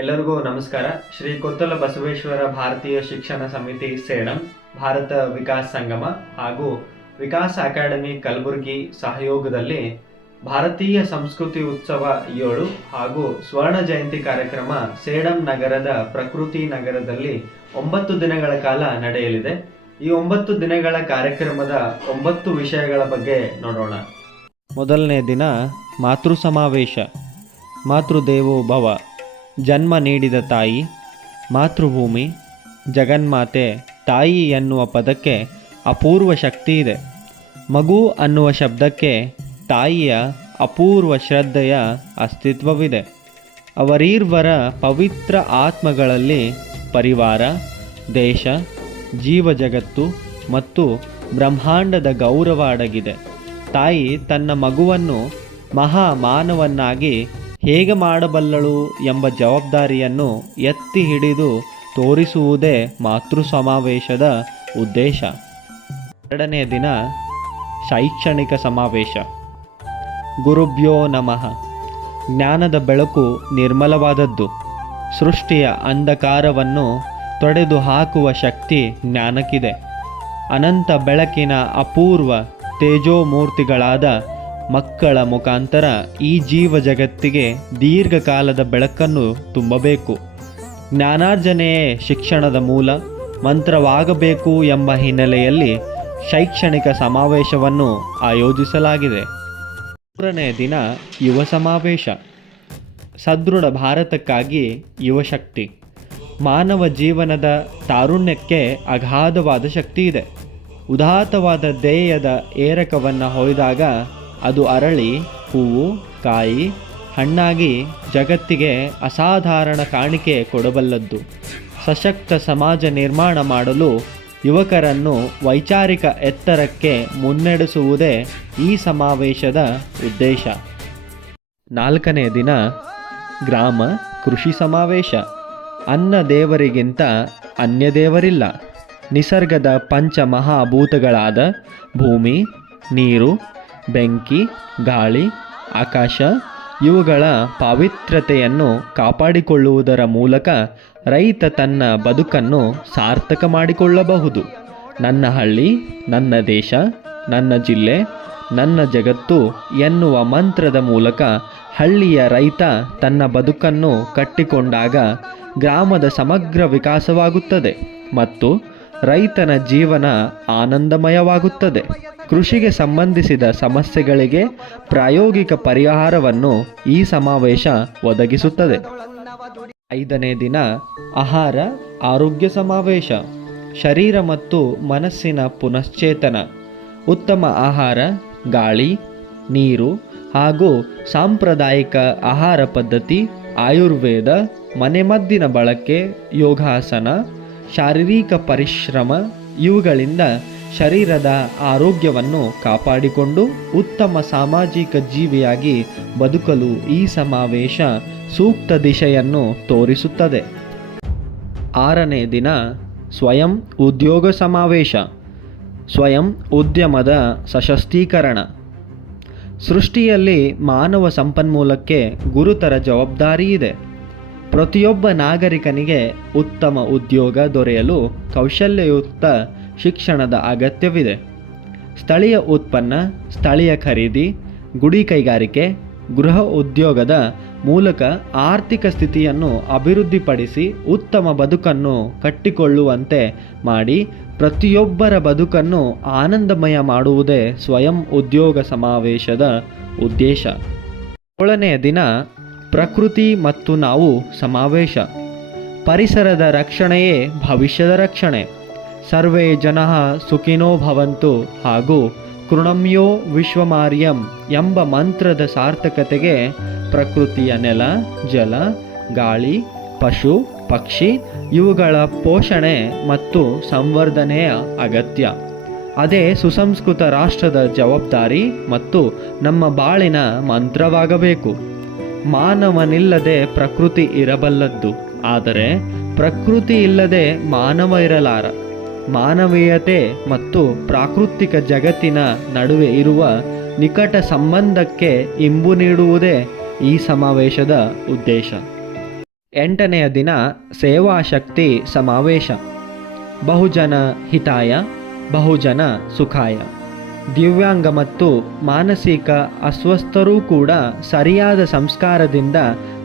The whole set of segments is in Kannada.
ಎಲ್ಲರಿಗೂ ನಮಸ್ಕಾರ. ಶ್ರೀ ಕೊತ್ತಲ ಬಸವೇಶ್ವರ ಭಾರತೀಯ ಶಿಕ್ಷಣ ಸಮಿತಿ ಸೇಡಂ, ಭಾರತ ವಿಕಾಸ್ ಸಂಗಮ ಹಾಗೂ ವಿಕಾಸ್ ಅಕಾಡೆಮಿ ಕಲಬುರಗಿ ಸಹಯೋಗದಲ್ಲಿ ಭಾರತೀಯ ಸಂಸ್ಕೃತಿ ಉತ್ಸವ 7 ಹಾಗೂ ಸ್ವರ್ಣ ಜಯಂತಿ ಕಾರ್ಯಕ್ರಮ ಸೇಡಂ ನಗರದ ಪ್ರಕೃತಿ ನಗರದಲ್ಲಿ 9 ದಿನಗಳ ಕಾಲ ನಡೆಯಲಿದೆ. ಈ 9 ದಿನಗಳ ಕಾರ್ಯಕ್ರಮದ 9 ವಿಷಯಗಳ ಬಗ್ಗೆ ನೋಡೋಣ. ಮೊದಲನೇ ದಿನ ಮಾತೃ ಸಮಾವೇಶ. ಮಾತೃದೇವೋ ಭವ, ಜನ್ಮ ನೀಡಿದ ತಾಯಿ, ಮಾತೃಭೂಮಿ, ಜಗನ್ಮಾತೆ, ತಾಯಿ ಎನ್ನುವ ಪದಕ್ಕೆ ಅಪೂರ್ವ ಶಕ್ತಿ ಇದೆ. ಮಗು ಅನ್ನುವ ಶಬ್ದಕ್ಕೆ ತಾಯಿಯ ಅಪೂರ್ವ ಶ್ರದ್ಧೆಯ ಅಸ್ತಿತ್ವವಿದೆ. ಅವರೀರ್ವರ ಪವಿತ್ರ ಆತ್ಮಗಳಲ್ಲಿ ಪರಿವಾರ, ದೇಶ, ಜೀವ ಜಗತ್ತು ಮತ್ತು ಬ್ರಹ್ಮಾಂಡದ ಗೌರವ ಅಡಗಿದೆ. ತಾಯಿ ತನ್ನ ಮಗುವನ್ನು ಮಹಾ ಮಾನವನ್ನಾಗಿ ಹೇಗೆ ಮಾಡಬಲ್ಲಳು ಎಂಬ ಜವಾಬ್ದಾರಿಯನ್ನು ಎತ್ತಿ ಹಿಡಿದು ತೋರಿಸುವುದೇ ಮಾತೃ ಸಮಾವೇಶದ ಉದ್ದೇಶ. ಎರಡನೇ ದಿನ ಶೈಕ್ಷಣಿಕ ಸಮಾವೇಶ. ಗುರುಭ್ಯೋ ನಮಃ. ಜ್ಞಾನದ ಬೆಳಕು ನಿರ್ಮಲವಾದದ್ದು. ಸೃಷ್ಟಿಯ ಅಂಧಕಾರವನ್ನು ತೊಡೆದು ಹಾಕುವ ಶಕ್ತಿ ಜ್ಞಾನಕ್ಕಿದೆ. ಅನಂತ ಬೆಳಕಿನ ಅಪೂರ್ವ ತೇಜೋಮೂರ್ತಿಗಳಾದ ಮಕ್ಕಳ ಮುಖಾಂತರ ಈ ಜೀವ ಜಗತ್ತಿಗೆ ದೀರ್ಘಕಾಲದ ಬೆಳಕನ್ನು ತುಂಬಬೇಕು. ಜ್ಞಾನಾರ್ಜನೆಯೇ ಶಿಕ್ಷಣದ ಮೂಲ ಮಂತ್ರವಾಗಬೇಕು ಎಂಬ ಹಿನ್ನೆಲೆಯಲ್ಲಿ ಶೈಕ್ಷಣಿಕ ಸಮಾವೇಶವನ್ನು ಆಯೋಜಿಸಲಾಗಿದೆ. ಮೂರನೇ ದಿನ ಯುವ ಸಮಾವೇಶ. ಸದೃಢ ಭಾರತಕ್ಕಾಗಿ ಯುವಶಕ್ತಿ. ಮಾನವ ಜೀವನದ ತಾರುಣ್ಯಕ್ಕೆ ಅಗಾಧವಾದ ಶಕ್ತಿ ಇದೆ. ಉದಾತ್ತವಾದ ಧ್ಯೇಯದ ಏರಕವನ್ನು ಹೊಯ್ದಾಗ ಅದು ಅರಳಿ ಹೂವು, ಕಾಯಿ, ಹಣ್ಣಾಗಿ ಜಗತ್ತಿಗೆ ಅಸಾಧಾರಣ ಕಾಣಿಕೆ ಕೊಡಬಲ್ಲದ್ದು. ಸಶಕ್ತ ಸಮಾಜ ನಿರ್ಮಾಣ ಮಾಡಲು ಯುವಕರನ್ನು ವೈಚಾರಿಕ ಎತ್ತರಕ್ಕೆ ಮುನ್ನಡೆಸುವುದೇ ಈ ಸಮಾವೇಶದ ಉದ್ದೇಶ. ನಾಲ್ಕನೇ ದಿನ ಗ್ರಾಮ ಕೃಷಿ ಸಮಾವೇಶ. ಅನ್ನ ದೇವರಿಗಿಂತ ಅನ್ಯ ದೇವರಿಲ್ಲ. ನಿಸರ್ಗದ ಪಂಚಮಹಾಭೂತಗಳಾದ ಭೂಮಿ, ನೀರು, ಬೆಂಕಿ, ಗಾಳಿ, ಆಕಾಶ ಇವುಗಳ ಪಾವಿತ್ರ್ಯತೆಯನ್ನು ಕಾಪಾಡಿಕೊಳ್ಳುವುದರ ಮೂಲಕ ರೈತ ತನ್ನ ಬದುಕನ್ನು ಸಾರ್ಥಕ ಮಾಡಿಕೊಳ್ಳಬಹುದು. ನನ್ನ ಹಳ್ಳಿ, ನನ್ನ ದೇಶ, ನನ್ನ ಜಿಲ್ಲೆ, ನನ್ನ ಜಗತ್ತು ಎನ್ನುವ ಮಂತ್ರದ ಮೂಲಕ ಹಳ್ಳಿಯ ರೈತ ತನ್ನ ಬದುಕನ್ನು ಕಟ್ಟಿಕೊಂಡಾಗ ಗ್ರಾಮದ ಸಮಗ್ರ ವಿಕಾಸವಾಗುತ್ತದೆ ಮತ್ತು ರೈತನ ಜೀವನ ಆನಂದಮಯವಾಗುತ್ತದೆ. ಕೃಷಿಗೆ ಸಂಬಂಧಿಸಿದ ಸಮಸ್ಯೆಗಳಿಗೆ ಪ್ರಾಯೋಗಿಕ ಪರಿಹಾರವನ್ನು ಈ ಸಮಾವೇಶ ಒದಗಿಸುತ್ತದೆ. ಐದನೇ ದಿನ ಆಹಾರ ಆರೋಗ್ಯ ಸಮಾವೇಶ. ಶರೀರ ಮತ್ತು ಮನಸ್ಸಿನ ಪುನಶ್ಚೇತನ. ಉತ್ತಮ ಆಹಾರ, ಗಾಳಿ, ನೀರು ಹಾಗೂ ಸಾಂಪ್ರದಾಯಿಕ ಆಹಾರ ಪದ್ಧತಿ, ಆಯುರ್ವೇದ, ಮನೆಮದ್ದಿನ ಬಳಕೆ, ಯೋಗಾಸನ, ಶಾರೀರಿಕ ಪರಿಶ್ರಮ ಇವುಗಳಿಂದ ಶರೀರದ ಆರೋಗ್ಯವನ್ನು ಕಾಪಾಡಿಕೊಂಡು ಉತ್ತಮ ಸಾಮಾಜಿಕ ಜೀವಿಯಾಗಿ ಬದುಕಲು ಈ ಸಮಾವೇಶ ಸೂಕ್ತ ದಿಶೆಯನ್ನು ತೋರಿಸುತ್ತದೆ. ಆರನೇ ದಿನ ಸ್ವಯಂ ಉದ್ಯೋಗ ಸಮಾವೇಶ. ಸ್ವಯಂ ಉದ್ಯಮದ ಸಶಕ್ತೀಕರಣ. ಸೃಷ್ಟಿಯಲ್ಲಿ ಮಾನವ ಸಂಪನ್ಮೂಲಕ್ಕೆ ಗುರುತರ ಜವಾಬ್ದಾರಿ ಇದೆ. ಪ್ರತಿಯೊಬ್ಬ ನಾಗರಿಕನಿಗೆ ಉತ್ತಮ ಉದ್ಯೋಗ ದೊರೆಯಲು ಕೌಶಲ್ಯಯುಕ್ತ ಶಿಕ್ಷಣದ ಅಗತ್ಯವಿದೆ. ಸ್ಥಳೀಯ ಉತ್ಪನ್ನ, ಸ್ಥಳೀಯ ಖರೀದಿ, ಗುಡಿ ಕೈಗಾರಿಕೆ, ಗೃಹ ಉದ್ಯೋಗದ ಮೂಲಕ ಆರ್ಥಿಕ ಸ್ಥಿತಿಯನ್ನು ಅಭಿವೃದ್ಧಿಪಡಿಸಿ ಉತ್ತಮ ಬದುಕನ್ನು ಕಟ್ಟಿಕೊಳ್ಳುವಂತೆ ಮಾಡಿ ಪ್ರತಿಯೊಬ್ಬರ ಬದುಕನ್ನು ಆನಂದಮಯ ಮಾಡುವುದೇ ಸ್ವಯಂ ಉದ್ಯೋಗ ಸಮಾವೇಶದ ಉದ್ದೇಶ. 7ನೆಯ ದಿನ ಪ್ರಕೃತಿ ಮತ್ತು ನಾವು ಸಮಾವೇಶ. ಪರಿಸರದ ರಕ್ಷಣೆಯೇ ಭವಿಷ್ಯದ ರಕ್ಷಣೆ. ಸರ್ವೇ ಜನಃ ಸುಖಿನೋ ಭವಂತು ಹಾಗೂ ಕೃಣಮ್ಯೋ ವಿಶ್ವಮಾರ್ಯಂ ಎಂಬ ಮಂತ್ರದ ಸಾರ್ಥಕತೆಗೆ ಪ್ರಕೃತಿಯ ನೆಲ, ಜಲ, ಗಾಳಿ, ಪಶು, ಪಕ್ಷಿ ಇವುಗಳ ಪೋಷಣೆ ಮತ್ತು ಸಂವರ್ಧನೆಯ ಅಗತ್ಯ. ಅದೇ ಸುಸಂಸ್ಕೃತ ರಾಷ್ಟ್ರದ ಜವಾಬ್ದಾರಿ ಮತ್ತು ನಮ್ಮ ಬಾಳಿನ ಮಂತ್ರವಾಗಬೇಕು. ಮಾನವನಿಲ್ಲದೆ ಪ್ರಕೃತಿ ಇರಬಲ್ಲದ್ದು, ಆದರೆ ಪ್ರಕೃತಿ ಇಲ್ಲದೆ ಮಾನವ ಇರಲಾರ. ಮಾನವೀಯತೆ ಮತ್ತು ಪ್ರಾಕೃತಿಕ ಜಗತ್ತಿನ ನಡುವೆ ಇರುವ ನಿಕಟ ಸಂಬಂಧಕ್ಕೆ ಇಂಬು ನೀಡುವುದೇ ಈ ಸಮಾವೇಶದ ಉದ್ದೇಶ. 8ನೆಯ ದಿನ ಸೇವಾಶಕ್ತಿ ಸಮಾವೇಶ. ಬಹುಜನ ಹಿತಾಯ ಬಹುಜನ ಸುಖಾಯ. ದಿವ್ಯಾಂಗ ಮತ್ತು ಮಾನಸಿಕ ಅಸ್ವಸ್ಥರೂ ಕೂಡ ಸರಿಯಾದ ಸಂಸ್ಕಾರದಿಂದ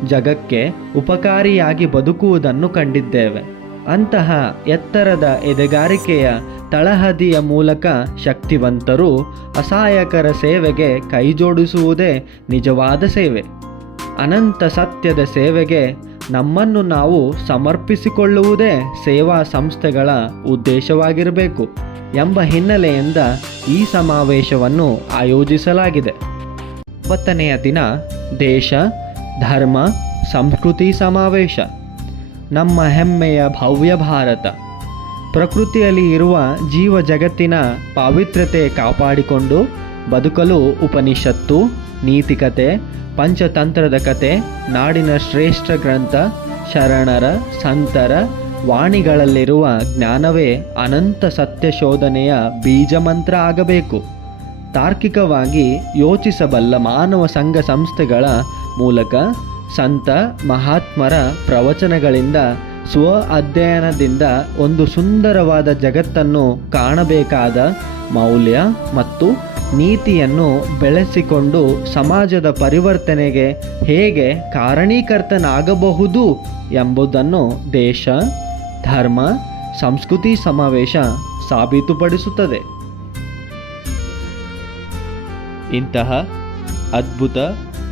ಜಗಕ್ಕೆ ಉಪಕಾರಿಯಾಗಿ ಬದುಕುವುದನ್ನು ಕಂಡಿದ್ದೇವೆ. ಅಂತಹ ಎತ್ತರದ ಎದೆಗಾರಿಕೆಯ ತಳಹದಿಯ ಮೂಲಕ ಶಕ್ತಿವಂತರು ಅಸಹಾಯಕರ ಸೇವೆಗೆ ಕೈಜೋಡಿಸುವುದೇ ನಿಜವಾದ ಸೇವೆ. ಅನಂತ ಸತ್ಯದ ಸೇವೆಗೆ ನಮ್ಮನ್ನು ನಾವು ಸಮರ್ಪಿಸಿಕೊಳ್ಳುವುದೇ ಸೇವಾ ಸಂಸ್ಥೆಗಳ ಉದ್ದೇಶವಾಗಿರಬೇಕು ಎಂಬ ಹಿನ್ನೆಲೆಯಿಂದ ಈ ಸಮಾವೇಶವನ್ನು ಆಯೋಜಿಸಲಾಗಿದೆ. 9ನೆಯ ದಿನ ದೇಶ ಧರ್ಮ ಸಂಸ್ಕೃತಿ ಸಮಾವೇಶ. ನಮ್ಮ ಹೆಮ್ಮೆಯ ಭವ್ಯ ಭಾರತ. ಪ್ರಕೃತಿಯಲ್ಲಿ ಇರುವ ಜೀವ ಜಗತ್ತಿನ ಪಾವಿತ್ರ್ಯತೆ ಕಾಪಾಡಿಕೊಂಡು ಬದುಕಲು ಉಪನಿಷತ್ತು, ನೀತಿಕತೆ, ಪಂಚತಂತ್ರದ ಕತೆ, ನಾಡಿನ ಶ್ರೇಷ್ಠ ಗ್ರಂಥ, ಶರಣರ ಸಂತರ ವಾಣಿಗಳಲ್ಲಿರುವ ಜ್ಞಾನವೇ ಅನಂತ ಸತ್ಯ ಶೋಧನೆಯ ಬೀಜಮಂತ್ರ ಆಗಬೇಕು. ತಾರ್ಕಿಕವಾಗಿ ಯೋಚಿಸಬಲ್ಲ ಮಾನವ ಸಂಘ ಸಂಸ್ಥೆಗಳ ಮೂಲಕ ಸಂತ ಮಹಾತ್ಮರ ಪ್ರವಚನಗಳಿಂದ ಸ್ವ ಅಧ್ಯಯನದಿಂದ ಒಂದು ಸುಂದರವಾದ ಜಗತ್ತನ್ನು ಕಾಣಬೇಕಾದ ಮೌಲ್ಯ ಮತ್ತು ನೀತಿಯನ್ನು ಬೆಳೆಸಿಕೊಂಡು ಸಮಾಜದ ಪರಿವರ್ತನೆಗೆ ಹೇಗೆ ಕಾರಣೀಕರ್ತನಾಗಬಹುದು ಎಂಬುದನ್ನು ದೇಶ ಧರ್ಮ ಸಂಸ್ಕೃತಿ ಸಮಾವೇಶ ಸಾಬೀತುಪಡಿಸುತ್ತದೆ. ಇಂತಹ ಅದ್ಭುತ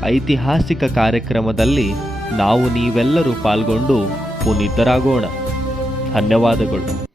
ಐತಿಹಾಸಿಕ ಕಾರ್ಯಕ್ರಮದಲ್ಲಿ ನಾವು ನೀವೆಲ್ಲರೂ ಪಾಲ್ಗೊಂಡು ಪುನೀತರಾಗೋಣ. ಧನ್ಯವಾದಗಳು.